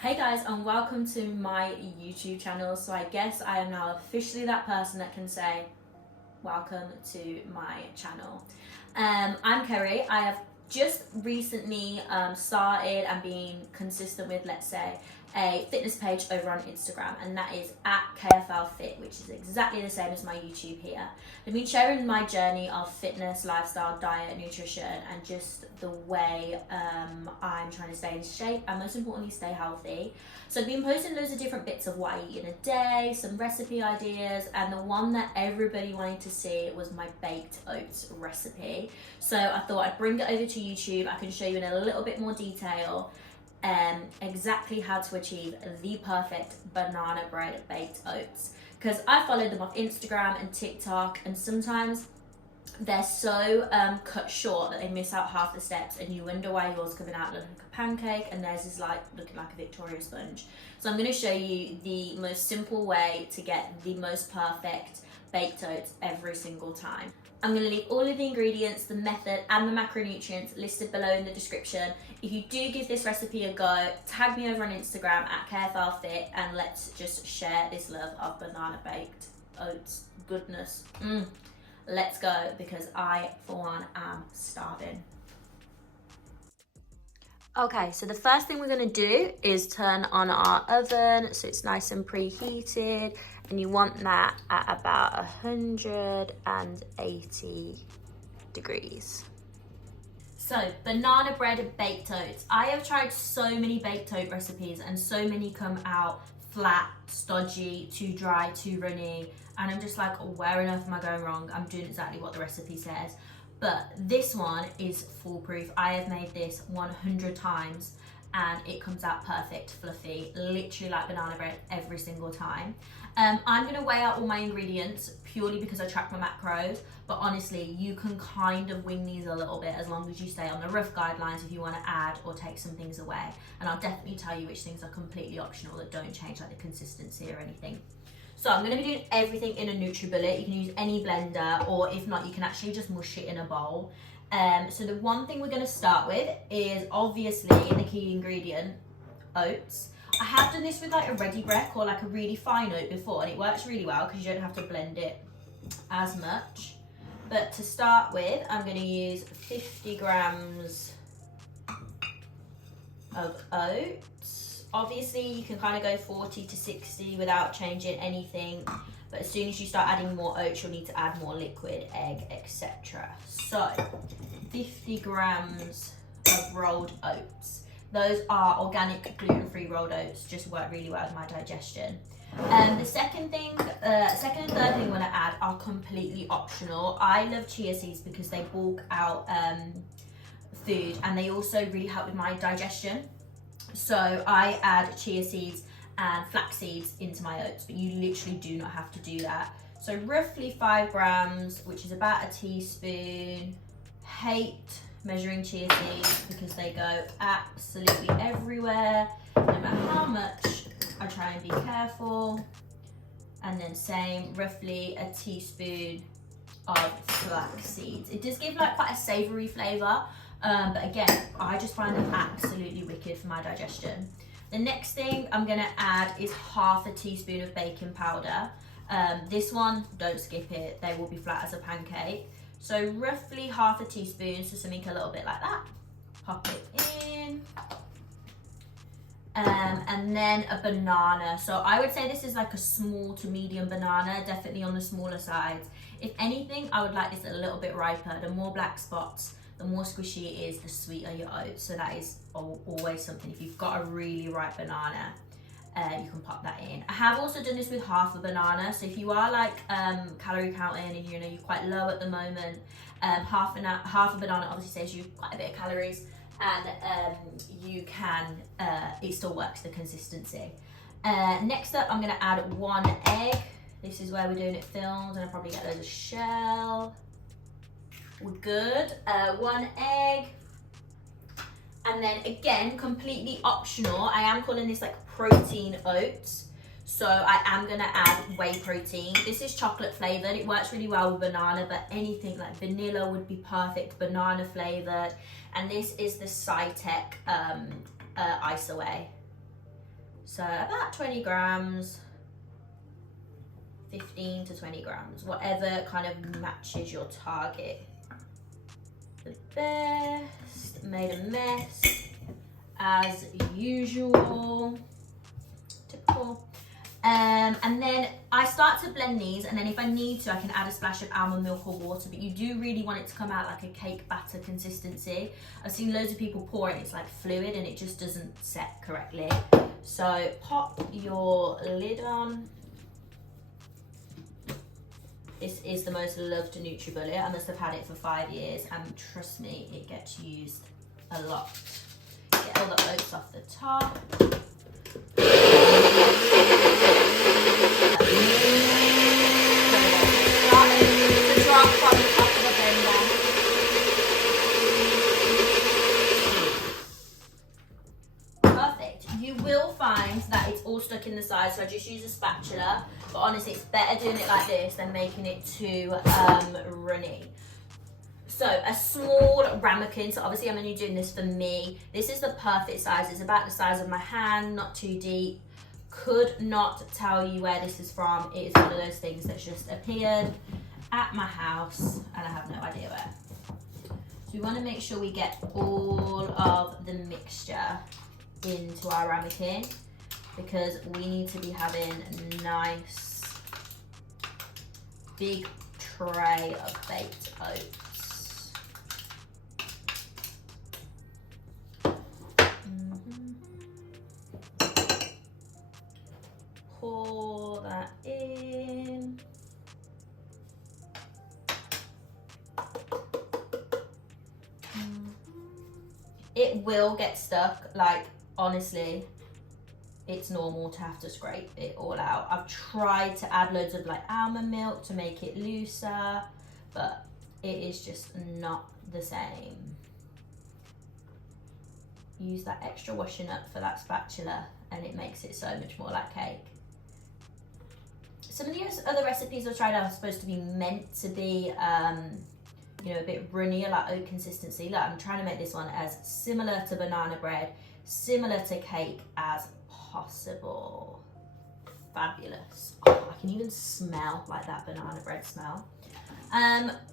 Hey guys, and welcome to my YouTube channel. So I guess I am now officially that person that can say welcome to my channel. I'm Kerry. I have just recently started and been consistent with, let's say, a fitness page over on Instagram, and that is at KCAL Fit, which is exactly the same as my YouTube here. I've been sharing my journey of fitness, lifestyle, diet, nutrition, and just the way I'm trying to stay in shape and most importantly stay healthy. So I've been posting loads of different bits of what I eat in a day, some recipe ideas, and the one that everybody wanted to see was my baked oats recipe. So I thought I'd bring it over to YouTube. I can show you in a little bit more detail exactly how to achieve the perfect banana bread baked oats, because I followed them off Instagram and TikTok, and sometimes they're so cut short that they miss out half the steps and you wonder why yours coming out looking like a pancake and theirs is like looking like a Victoria sponge. So I'm going to show you the most simple way to get the most perfect baked oats every single time. I'm going to leave all of the ingredients, the method and the macronutrients listed below in the description. If you do give this recipe a go, tag me over on Instagram at KCAL Fit and let's just share this love of banana baked oats goodness. Let's go, because I, for one, am starving. Okay, so the first thing we're gonna do is turn on our oven so it's nice and preheated, and you want that at about 180 degrees. So, banana bread and baked oats. I have tried so many baked oat recipes and so many come out flat, stodgy, too dry, too runny, and I'm just like, where on earth am I going wrong? I'm doing exactly what the recipe says. But this one is foolproof. I have made this 100 times and it comes out perfect, fluffy, literally like banana bread every single time. I'm gonna weigh out all my ingredients purely because I track my macros, but honestly, you can kind of wing these a little bit as long as you stay on the rough guidelines if you wanna add or take some things away. And I'll definitely tell you which things are completely optional that don't change like the consistency or anything. So I'm going to be doing everything in a NutriBullet. You can use any blender, or if not, you can actually just mush it in a bowl. So the one thing we're going to start with is obviously the key ingredient, oats. I have done this with like a ready break or like a really fine oat before, and it works really well because you don't have to blend it as much. But to start with, I'm going to use 50 grams of oats. Obviously, you can kind of go 40 to 60 without changing anything, but as soon as you start adding more oats, you'll need to add more liquid, egg, etc. So, 50 grams of rolled oats. Those are organic, gluten-free rolled oats, just work really well with my digestion. The second and third thing I'm going to add are completely optional. I love chia seeds because they bulk out food, and they also really help with my digestion. So I add chia seeds and flax seeds into my oats, but you literally do not have to do that. So roughly 5 grams, which is about a teaspoon. Hate measuring chia seeds because they go absolutely everywhere, no matter how much I try and be careful. And then same, roughly a teaspoon of flax seeds. It does give like quite a savoury flavour. But again, I just find them absolutely wicked for my digestion. The next thing I'm going to add is half a teaspoon of baking powder. This one, don't skip it, they will be flat as a pancake. So roughly half a teaspoon, so something a little bit like that. Pop it in. And then a banana. So I would say this is like a small to medium banana, definitely on the smaller sides. If anything, I would like this a little bit riper. The more black spots, the more squishy it is, the sweeter your oats. So that is always something. If you've got a really ripe banana, you can pop that in. I have also done this with half a banana. So if you are like calorie counting and you're quite low at the moment, half a banana obviously saves you quite a bit of calories, and you can, it still works, the consistency. Next up, I'm gonna add 1 egg. This is where we're doing it filmed, and I'll probably get loads of shell. We're good. 1 egg. And then again, completely optional, I am calling this like protein oats. So I am gonna add whey protein. This is chocolate flavored. It works really well with banana, but anything like vanilla would be perfect, banana flavored. And this is the Cytec Ice Away. So about 20 grams, 15 to 20 grams, whatever kind of matches your target. The best, made a mess, as usual, typical. And then I start to blend these, and then if I need to, I can add a splash of almond milk or water, but you do really want it to come out like a cake batter consistency. I've seen loads of people pour it, it's like fluid and it just doesn't set correctly. So pop your lid on. This is the most loved NutriBullet. I must have had it for 5 years, and trust me, it gets used a lot. Get all the oats off the top. Perfect. You will find that it's all stuck in the sides, so I just use a spatula. But honestly, it's better doing it like this than making it too runny. So a small ramekin, so obviously I'm only doing this for me. This is the perfect size. It's about the size of my hand, not too deep. Could not tell you where this is from. It is one of those things that's just appeared at my house and I have no idea where. So we want to make sure we get all of the mixture into our ramekin, because we need to be having a nice big tray of baked oats. Pour that in. It will get stuck, like honestly, it's normal to have to scrape it all out. I've tried to add loads of like almond milk to make it looser, but it is just not the same. Use that extra washing up for that spatula and it makes it so much more like cake. Some of the other recipes I've tried are supposed to be meant to be you know, a bit runnier, like oat consistency. Look, I'm trying to make this one as similar to banana bread, similar to cake as possible. Fabulous. Oh, I can even smell like that banana bread smell.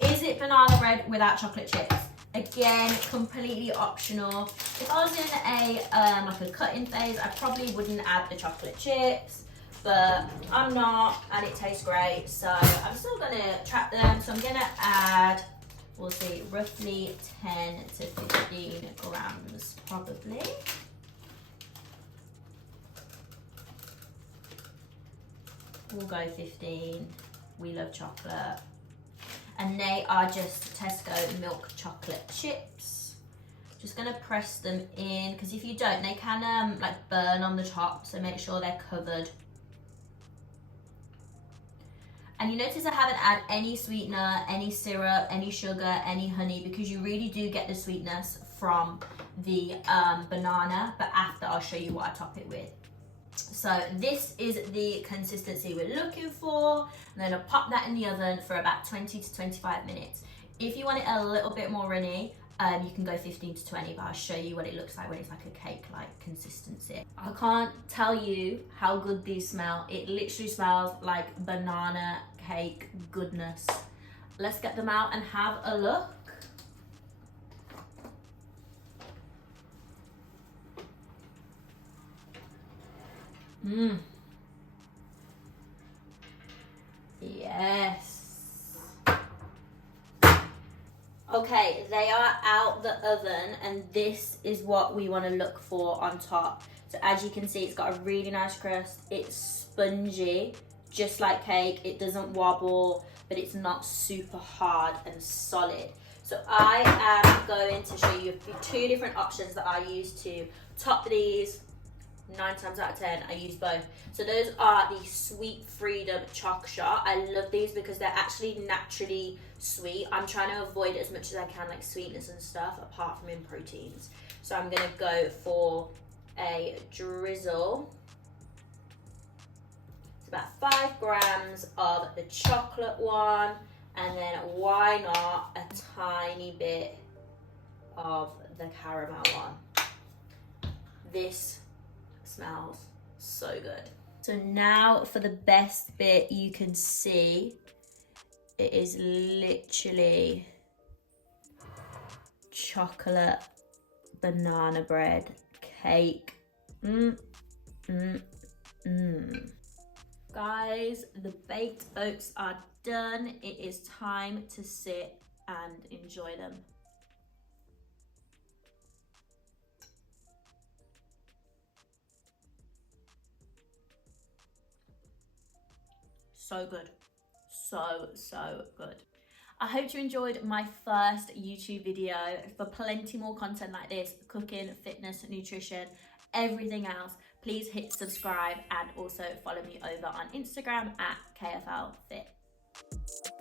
Is it banana bread without chocolate chips? Again, completely optional. If I was in a like a cutting phase, I probably wouldn't add the chocolate chips, but I'm not, and it tastes great, so I'm still gonna trap them. So I'm gonna add, we'll see, roughly 10 to 15 grams probably. We'll go 15. We love chocolate. And they are just Tesco milk chocolate chips. Just gonna press them in, because if you don't, they can like burn on the top, so make sure they're covered. And you notice I haven't added any sweetener, any syrup, any sugar, any honey, because you really do get the sweetness from the banana, but after I'll show you what I top it with. So this is the consistency we're looking for. And then I'll pop that in the oven for about 20 to 25 minutes. If you want it a little bit more runny, you can go 15 to 20, but I'll show you what it looks like when it's like a cake-like consistency. I can't tell you how good these smell. It literally smells like banana cake goodness. Let's get them out and have a look. Yes. Okay, they are out the oven, and this is what we want to look for on top. So as you can see, it's got a really nice crust. It's spongy, just like cake. It doesn't wobble, but it's not super hard and solid. So I am going to show you two different options that I use to top these. 9 times out of 10, I use both. So those are the Sweet Freedom Choc Shot. I love these because they're actually naturally sweet. I'm trying to avoid as much as I can, like sweetness and stuff, apart from in proteins. So I'm gonna go for a drizzle. It's about 5 grams of the chocolate one, and then why not a tiny bit of the caramel one. This smells So good. So now for the best bit, you can see it is literally chocolate banana bread cake. Guys, the baked oats are done. It is time to sit and enjoy them. So good. So good. I hope you enjoyed my first YouTube video. For plenty more content like this, cooking, fitness, nutrition, everything else, please hit subscribe and also follow me over on Instagram at KFL Fit.